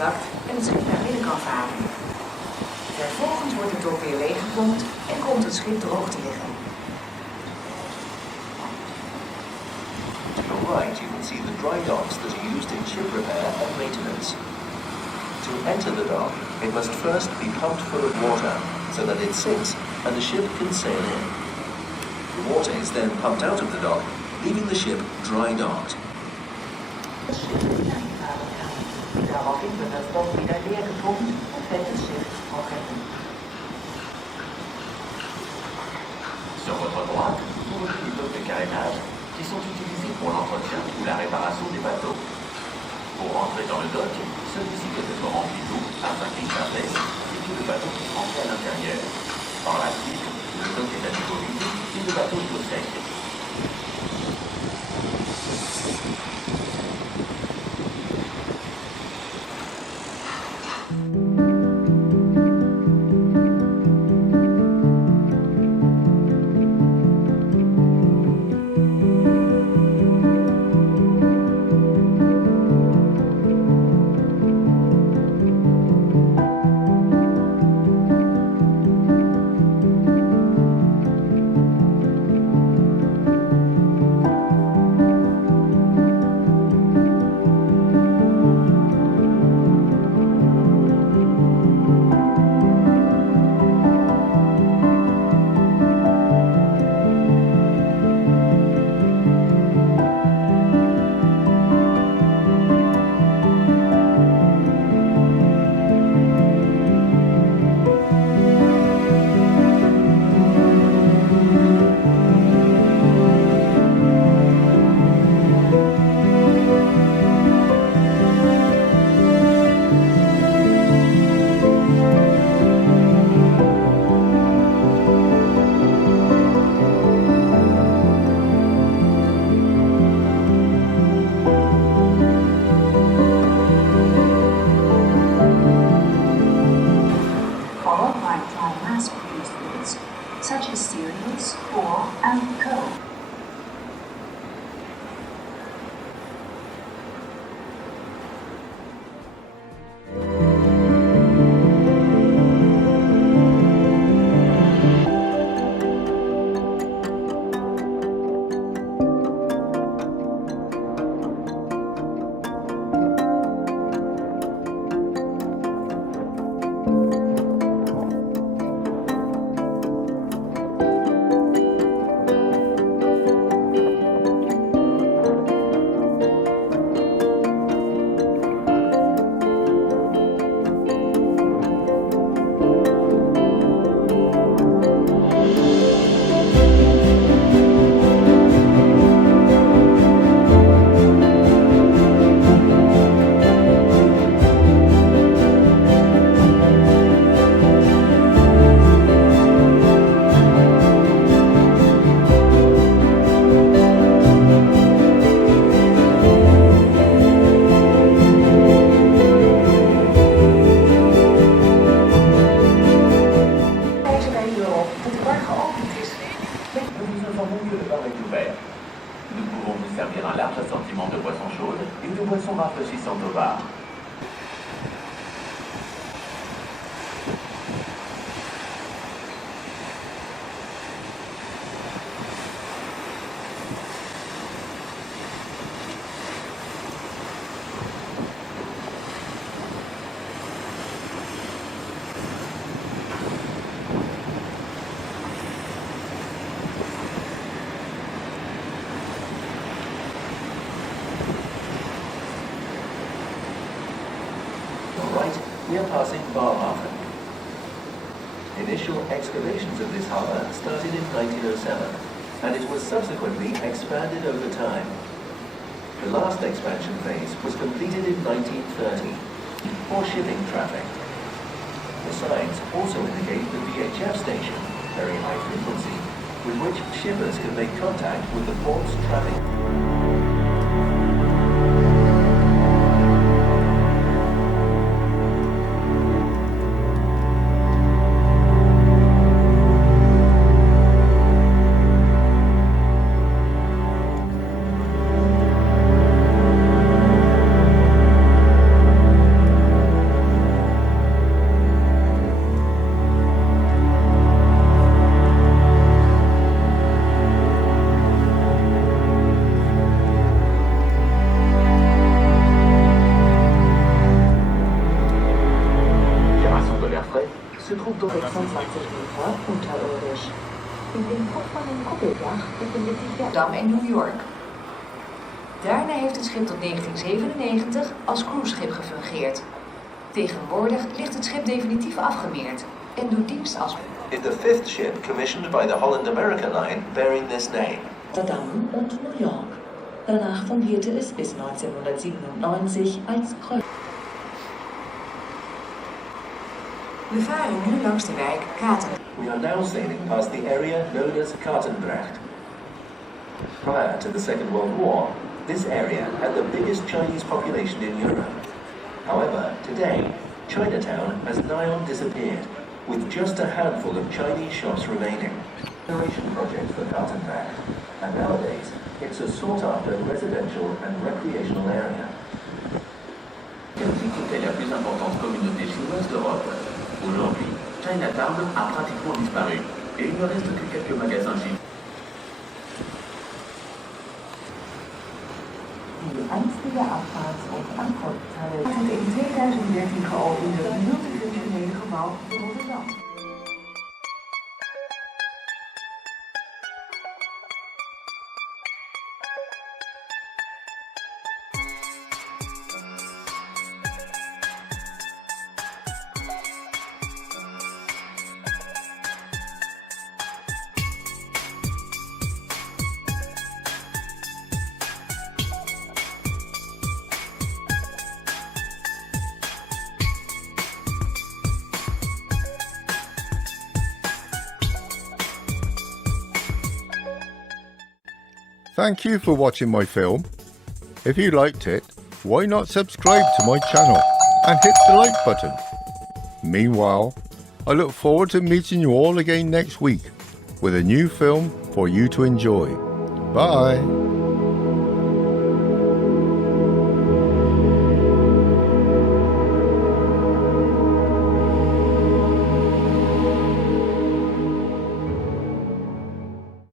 zakt en het schip naar midden kan varen. Vervolgens wordt het dok weer leeggepompt en komt het schip droog te liggen. To your right, you can see the dry docks that are used in ship repair and maintenance. To enter the dock, it must first be pumped full of water so that it sinks and the ship can sail in. The water is then pumped out of the dock, leaving the ship dry docked. Daraufhin wird das Dock wieder leer gepumpt und fällt das Schiff auf Retten. Sur votre droite, vous trouvez les blocs de carénage qui sont utilisés pour l'entretien ou la réparation des bateaux. Pour rentrer dans le dock, celui-ci doit être rempli d'eau afin qu'il s'abaisse et que le bateau puisse rentrer à l'intérieur. Par la suite, le dock est à nouveau vide et le bateau est au sec. Such as cereals, oil, and coal. Nous pouvons nous servir un large assortiment de boissons chaudes et de boissons rafraîchissantes au bar. We are passing Barhaven. Initial excavations of this harbour started in 1907, and it was subsequently expanded over time. The last expansion phase was completed in 1930 for shipping traffic. The signs also indicate the VHF station, very high frequency, with which shippers can make contact with the port's traffic. Se trouve dans 26 Meter unterirdisch. In dem kopfvollen Kuppeldach befindet sich der Rotterdam en New York. Daarna heeft het schip tot 1997 als cruiseschip gefungeerd. Tegenwoordig ligt het schip definitief afgemeerd en doet dienst als... is the fifth ship commissioned by the Holland-America Line bearing this name. Rotterdam und New York. Danach fungierte es bis 1997 als Kreuz. We varen nu langs de wijk Atamik. We are now sailing past the area known as Katendrecht. Prior to the Second World War, this area had the biggest Chinese population in Europe. However, today, Chinatown has nigh on disappeared, with just a handful of Chinese shops remaining. Restoration project for Katendrecht, and nowadays, it's a sought-after residential and recreational area. C'était la plus importante communauté chinoise d'Europe. Aujourd'hui, Chinatown a pratiquement disparu et il ne reste que quelques magasins chinois. Die einstige Abfahrts- und Ankunfthalle Het in 2013 geopende multifunctionele gebouw in Rotterdam. Thank you for watching my film. If you liked it, why not subscribe to my channel and hit the like button. Meanwhile, I look forward to meeting you all again next week with a new film for you to enjoy. Bye!